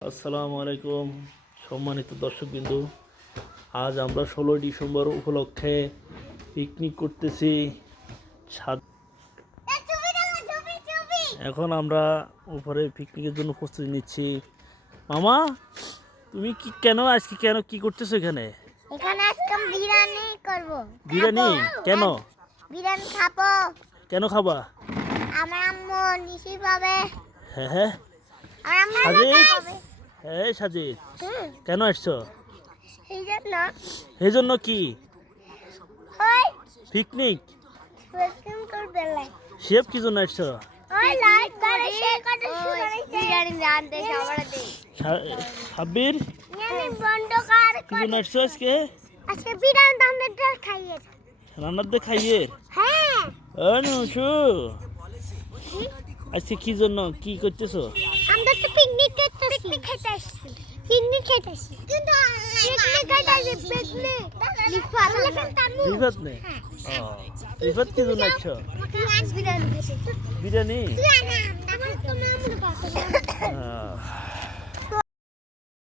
আসসালামু আলাইকুম সম্মানিত দর্শকবৃন্দু। আজ আমরা 16 ডিসেম্বর উপলক্ষে পিকনিক করতেছি ছাদ। এখন আমরা উপরে পিকনিকের জন্য প্রস্তুতি নিচ্ছি। মামা, তুমি কেন কি করতেছো এখানে? এখানে আজকে বিরিয়ানি করব। বিরিয়ানি? কেন? বিরিয়ানি খাবো। কেন খাবা? আমার আম্মু নিশি পাবে। হ্যাঁ হ্যাঁ, আর আমার সাজিদ? খাবে। হ্যাঁ সাজিদ, হুম, কেন আসছো? এই জন্য এই জন্য কি? ওই পিকনিক? ওয়েলকাম করবে লাই। শেফ কি জন্য আসছো? ওই লাইট করে শেয়ার করতে শুরু বিরিয়ানি জানতে সবার দে। সাব্বির, বিরিয়ানি বন্ধ কর। কি জন্য আসছো আজকে? আজকে বিরিয়ানি দামটা খাইয়ে। রান্নার দিয়ে খাইয়ে? হ্যাঁ, অনুশু, আজকে কি জন্য কি করতেছো? আমরা তো পিকনিক করতেছি। পিকনিক খেতে আসছি। পিকনিক খেতে আসছি। কিন্তু পিকনিক খেতে আসছি। পিকনিক। রিফাত নেই? রিফাত কি জন্য আসছো? বিরিয়ানি। বিরিয়ানি?